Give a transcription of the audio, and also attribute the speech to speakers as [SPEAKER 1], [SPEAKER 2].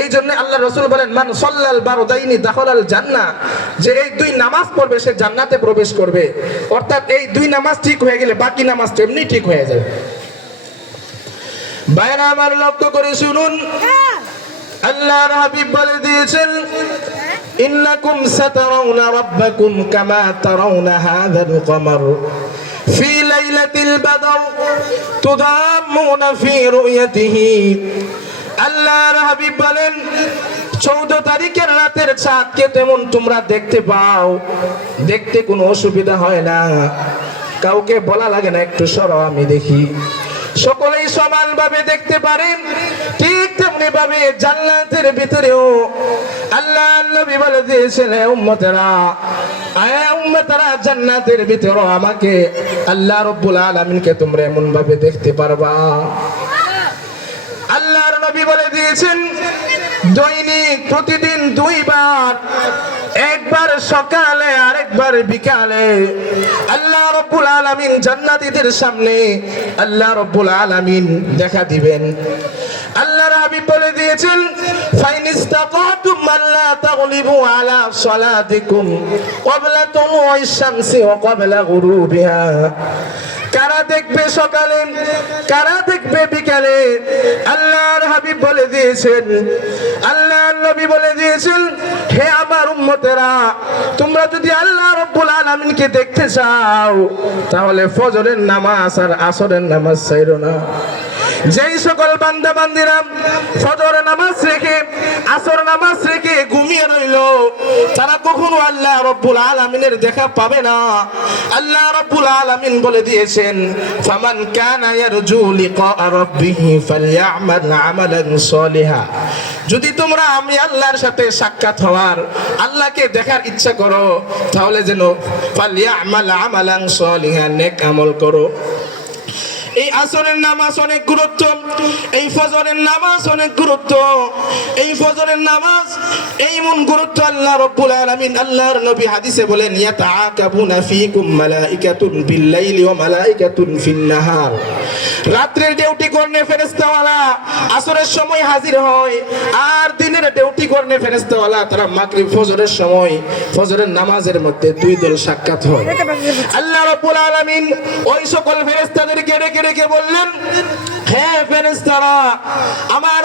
[SPEAKER 1] এই জন্য আল্লাহ রসুল বলেন মান সল্লাল বারদাইনি দাখলাল জান্নাহ যে এই দুই নামাজ পড়বে সে জান্নাতে প্রবেশ করবে অর্থাৎ এই দুই নামাজ ঠিক হয়ে গেলে বাকি নামাজ এমনি ঠিক হয়ে যাবে বাইরে আমার লক্ষ্য করে শুনুন আল্লাহর হাবিব বলে দিয়েছেন ইন্নাকুম সাতারাউনা রাব্বাকুম কামা তারাউনা হাযাল কমার في ليلة البدر تضامون في رؤيته আল্লাহর হাবিব বলেন, চৌদ্দ তারিখের রাতের চাঁদকে তেমন তোমরা দেখতে পাও। দেখতে কোনো অসুবিধা হয় না। কাউকে বলা লাগে না, একটু সরো, আমি দেখি। সকলেই সমানভাবে দেখতে পারেন। ঠিক তেমনি ভাবে জান্নাতের ভিতরেও আল্লাহ নবী বলে দিয়েছেন উম্মতেরা, আয়া উম্মতেরা, জান্নাতের ভিতরেও আমাকে আল্লাহ রব্বুল আলামিনকে তোমরা এমন ভাবে দেখতে পারবা। নবী বলে দিয়েছেন, দৈনিক প্রতিদিন দুইবার, একবার সকালে, আরেকবার বিকালে। আল্লাহ রব্বুল আলামিন জান্নাতীদের সামনে আল্লাহ রব্বুল আলামিন দেখা দিবেন। আল্লাহর হাবিব বলে দিয়েছেন, ফাইন ইস্তাতাতুম আল্লা তাগলিবু আলা সালাতিকুম ক্বাবলা তুলুইশ শামসি ওয়া ক্বাবলা গুরুবিহা। কারা দেখবে সকালে? কারা দেখবে বিকালে? আল্লাহর হাবিব বলে দিয়েছেন। আল্লাহর নবী বলে দিয়েছেন, হে আমার উম্মতেরা, তোমরা যদি আল্লাহ রব্বুল আলামিনকে দেখতে চাও, তাহলে ফজরের নামাজ আর আসরের নামাজ চাইরো না। যেই সকল বান্দা বান্দিরা ফজর নামাজ রেখে, আসর নামাজ রেখে ঘুমিয়ে রইল, তারা কখনো আল্লাহ রব্বুল আলামিনের দেখা পাবে না। আল্লাহ রব্বুল আলামিন বলে দিয়েছেন, ফামান কানা ইয়ারজু লিকা রাব্বিহি ফালইআমাল আমালান সলিহা। যদি তোমরা আমি আল্লাহর সাথে সাক্ষাৎ হওয়ার, আল্লাহকে দেখার ইচ্ছা করো, তাহলে যেন ফালইআমাল আমালান সলিহা, নেক আমল করো। এই আসরের নামাজ অনেক গুরুত্ব, এই ফজরের নামাজ অনেক গুরুত্ব, এই ফজরের নামাজ, এই মন গুরুত্ব আল্লাহ রব্বুল আলামিন আল্লাহর নবী হাদিসে বলেন, ইয়াতাআকাবুনা ফীকুম মালাইকাতুন বিল-লাইলি ওয়া মালাইকাতুন ফিন-নাহার রাত্রের ডিউটি করনে ফেরেস্তাওয়ালা আসরের সময় হাজির হয় আর দিনের ডিউটি করনে ফেরেস্তাওয়ালা তারা মাগরিব ফজরের সময় ফজরের নামাজের মধ্যে দুই দল সাক্ষাৎ হয়। আল্লাহ রাব্বুল আলামিন ওই সকল ফেরেস্তাদেরকে ডেকে ডেকে বললেন হ্যাঁ ফেরেস্তারা আমার